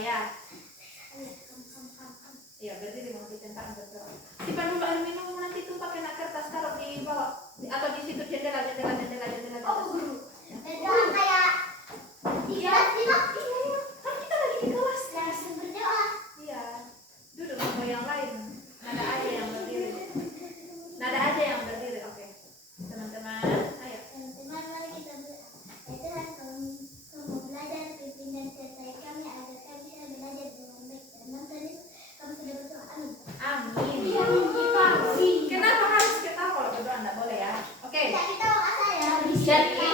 saya. Iya, berdiri mau dicetak betul. Simpan dulu air minum, nanti tumpah kena kertas, taruh di bawah atau di situ jendela. Oh, guru. Doa kayak di kelas Kan kita lagi di kelas. langsung berdoa. Iya. Duduk sama yang lain. Nada aja yang berdiri. Oke. Teman-teman, ayo. Teman-teman, mari kita berdoa. Ya Tuhan, kamu belajar pimpin dan sertai kami agar kami bisa belajar dengan baik dan nanti kami sudah berdoa. Amin. Amin. Kenapa harus ketawa kalau berdoa? Enggak boleh ya. Oke. Kita doa saya. Jadi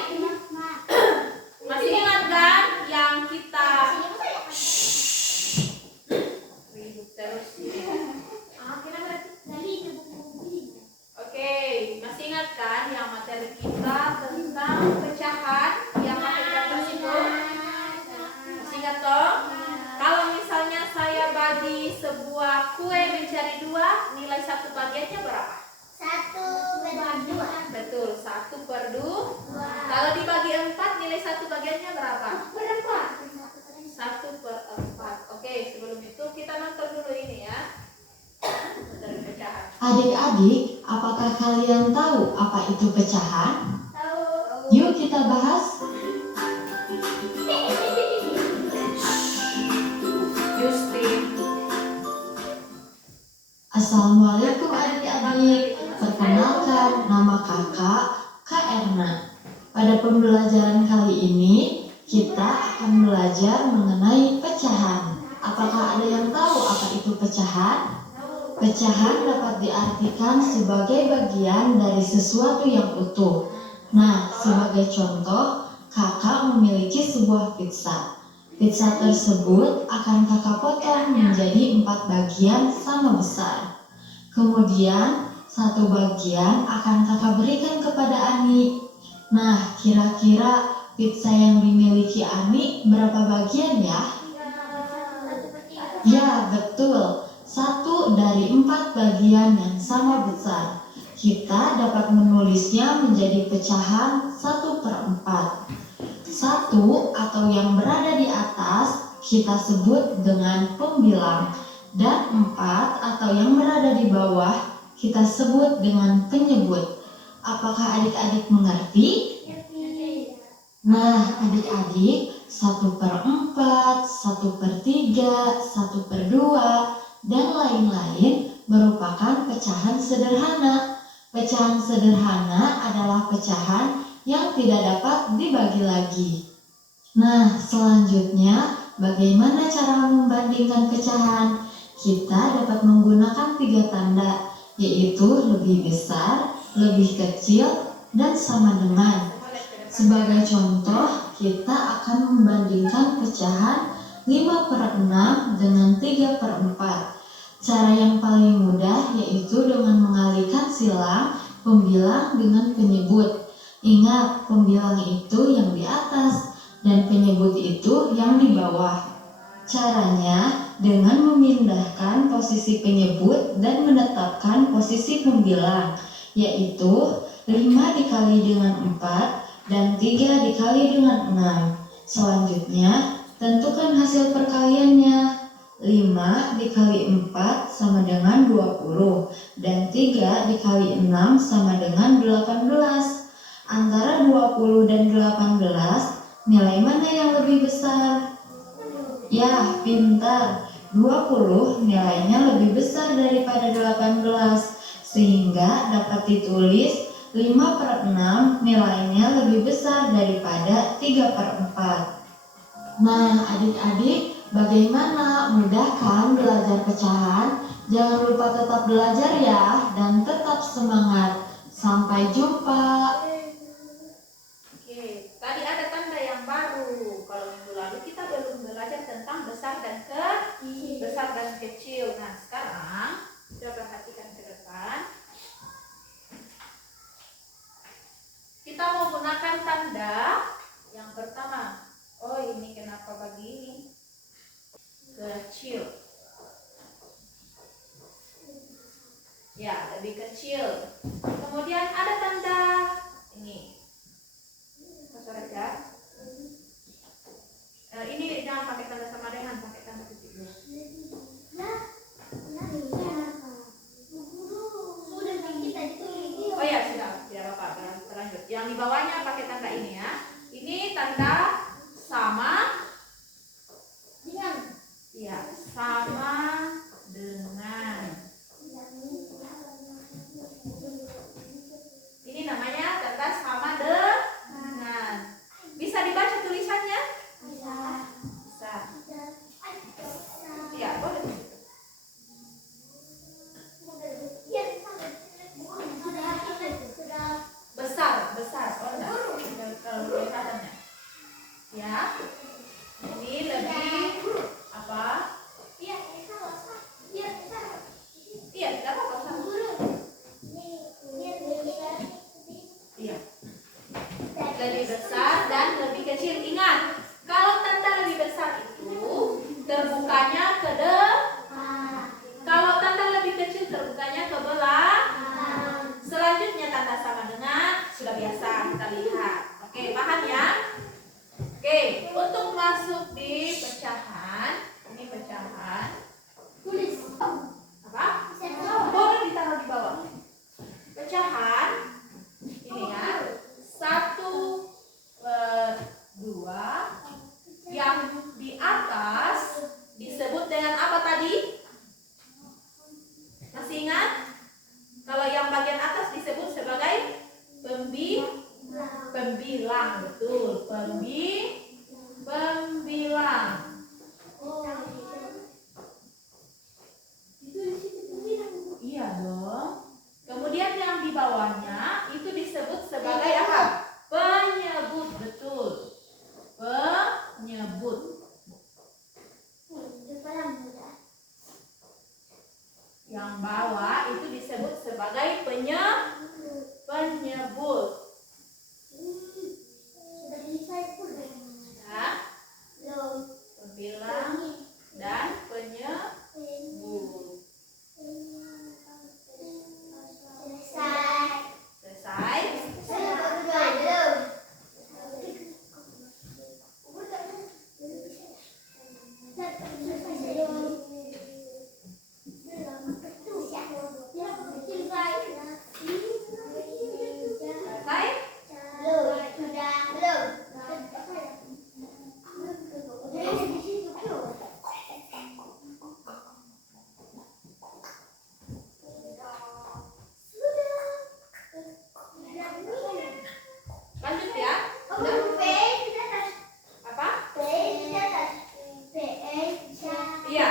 masih ingat kan yang kita ribut terus kita berarti oke, masih ingat kan yang materi kita tentang pecahan yang pakai kertas itu? Masih ingat toh? Kalau misalnya saya bagi sebuah kue menjadi 2, nilai 1 bagiannya berapa? 1/2. Betul, 1/2. Kalau dibagi 4, nilai 1 bagiannya berapa? 1/4. Oke, sebelum itu kita nonton dulu ini ya. Dari pecahan. Adik-adik, apakah kalian tahu apa itu pecahan? Tahu. Yuk kita bahas. Justin. Assalamualaikum adik-adik. Perkenalkan, nama kakak Kak Erna. Pada pembelajaran kali ini, kita akan belajar mengenai pecahan. Apakah ada yang tahu apa itu pecahan? Pecahan dapat diartikan sebagai bagian dari sesuatu yang utuh. Nah, sebagai contoh, kakak memiliki sebuah pizza. Pizza tersebut akan kakak potong menjadi 4 bagian sama besar. Kemudian, 1 bagian akan kakak berikan kepada Ani. Nah, kira-kira pizza yang dimiliki Ani berapa bagian ya? Ya, betul. 1 dari 4 bagian yang sama besar. Kita dapat menulisnya menjadi pecahan 1/4. 1 atau yang berada di atas kita sebut dengan pembilang, dan 4 atau yang berada di bawah kita sebut dengan penyebut. Apakah adik-adik mengerti? Nah, adik-adik, 1/4, 1/3, 1/2, dan lain-lain merupakan pecahan sederhana. Pecahan sederhana adalah pecahan yang tidak dapat dibagi lagi. Nah, selanjutnya, bagaimana cara membandingkan pecahan? Kita dapat menggunakan 3 tanda, yaitu lebih besar, lebih kecil, dan sama dengan. Sebagai contoh, kita akan membandingkan pecahan 5/6 dengan 3/4. Cara yang paling mudah yaitu dengan mengalihkan silang pembilang dengan penyebut. Ingat, pembilang itu yang di atas dan penyebut itu yang di bawah. Caranya dengan memindahkan posisi penyebut dan menetapkan posisi pembilang, yaitu 5 dikali dengan 4 dan 3 dikali dengan 6. Selanjutnya, tentukan hasil perkaliannya. 5 dikali 4 sama dengan 20 dan 3 dikali 6 sama dengan 18. Antara 20 dan 18, nilai mana yang lebih besar? Ya, pintar. 20 nilainya lebih besar daripada 18, sehingga dapat ditulis 5/6 nilainya lebih besar daripada 3/4. Nah, adik-adik, bagaimana? Mudah kan belajar pecahan? Jangan lupa tetap belajar ya, dan tetap semangat. Sampai jumpa. Oke, tadi ada tanda yang baru. Kalau minggu lalu kita belum belajar tentang besar dan kecil. Nah, sekarang kita perhatikan ke depan. Kita mau gunakan tanda yang pertama. Oh, ini kenapa begini? Kecil. Ya, lebih kecil. Kemudian ada tanda ini. Ini jangan pakai tanda sama dengan, pakai tanda bawahnya pakai tanda ini ya. Ini tanda sama. Ya, sama dengan. Ini namanya tanda sama dengan. Bisa dibaca tulisannya? Bisa. Ya, boleh. Besar. Oh, enggak. Kalau kelihatannya. Ya. Ini lebih apa? Iya, tidak apa-apa. Iya. Lebih besar dan lebih kecil. Ingat, kalau tanda lebih besar itu terbukanya ke depan. Kalau tanda lebih kecil terbukanya ke belakang. Selanjutnya tanda sama dengan sudah biasa kita lihat. Oke, paham ya? Oke, untuk masuk di pecahan, ini pecahan. Tulis apa? Boleh ditaruh di bawah. Pecahan ini ya, 1/2 yang di atas disebut dengan apa tadi? Masih ingat? Kalau yang bagian atas disebut sebagai pembilang, betul. Pembilang. Iya dong. Kemudian yang di bawahnya itu disebut sebagai apa? Penyebut, betul. Penyebut. Yang bawah itu disebut sebagai penyebut. Ya. Pembilang dan penyebut. Selesai. Lanjut ya. Apa? Iya.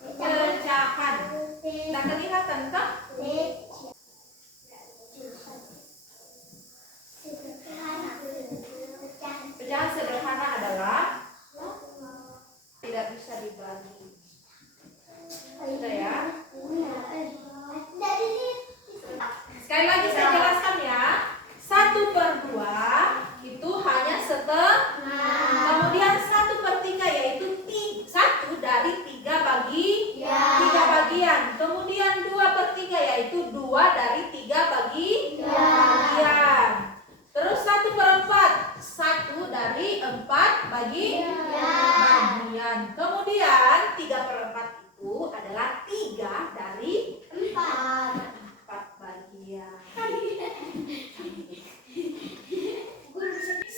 Pecahan. Nah, kelihatan tak? Pecahan sederhana adalah tidak bisa dibagi. Sudah ya. Sekali lagi saya jelaskan ya. 1/2 itu hanya setengah. Kemudian 1/3 yaitu 1 dari 3 bagian. Kemudian 2/3 yaitu 2 dari 3 bagian. Terus 1/4 1 dari 4 bagian. Kemudian 3/4 itu adalah 3 dari 4 bagian.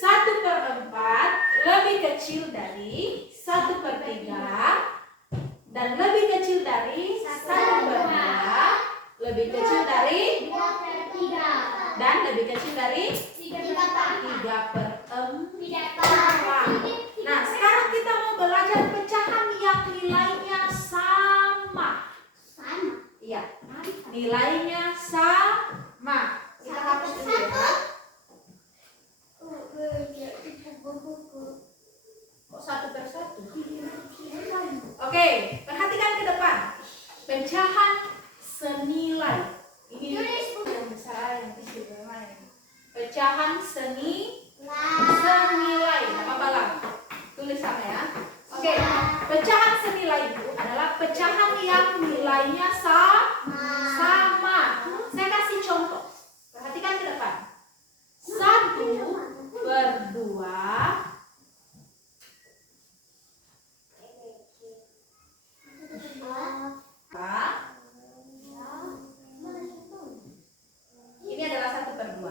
1/4 lebih kecil dari 1/3 dan lebih kecil dari 1/2, lebih kecil dari 2/3 dan lebih kecil dari 3/4. Nah, sekarang kita mau belajar pecahan yang nilainya sama. Iya, nilainya sama. Kita hapus dulu ya. Kok 1/1? Oke, perhatikan ke depan. Pecahan senilai. Ini yang besar, yang kecil bagaimana? Pecahan senilai. Apa lah? Tulis sama ya. Oke, pecahan senilai itu adalah pecahan yang nilainya sama. Saya kasih contoh. Perhatikan ke depan. 1/2 ini adalah 1/2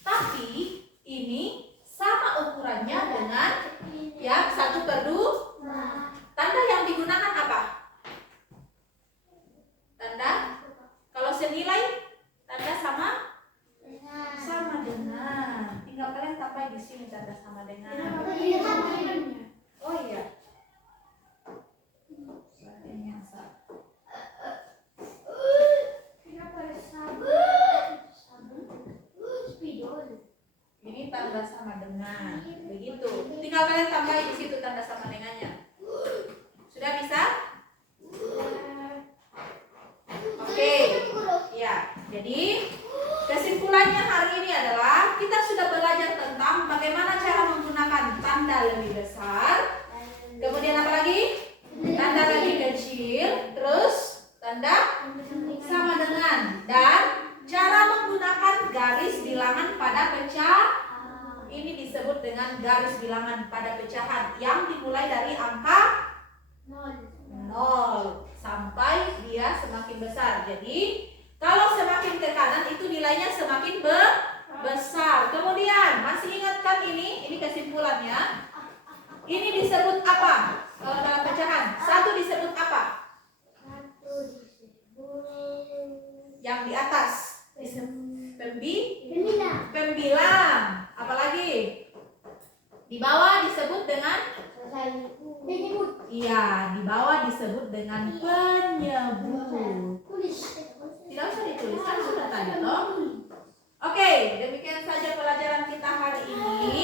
Tapi ini sama ukurannya dengan yang 1/2. Tanda yang digunakan apa? Tanda kalau senilai tanda sama dengan. Tinggal kalian tambah di sini tanda sama dengan. Oh iya. Ini tanda sama dengan. Begitu. Tinggal kalian tambah di situ tanda sama dengannya. Sudah bisa? Oke. Ya, jadi kesimpulannya hari ini adalah kita sudah belajar tentang bagaimana cara menggunakan tanda lebih besar. Kemudian apa lagi? Tanda lebih kecil, terus tanda sama dengan, dan cara menggunakan garis bilangan pada pecah. Ini disebut dengan garis bilangan pada pecahan yang dimulai dari angka 0 sampai dia semakin besar. Jadi kalau semakin ke kanan itu nilainya semakin besar. Kemudian masih ingatkan ini kesimpulannya. Ini disebut apa? Kalau dalam pecahan, 1 disebut apa? Yang di atas pembilang. Apalagi di bawah disebut dengan di bawah disebut dengan penyebut. Tidak usah ditulis, kan sudah tadi toh. Oke, demikian saja pelajaran kita hari ini.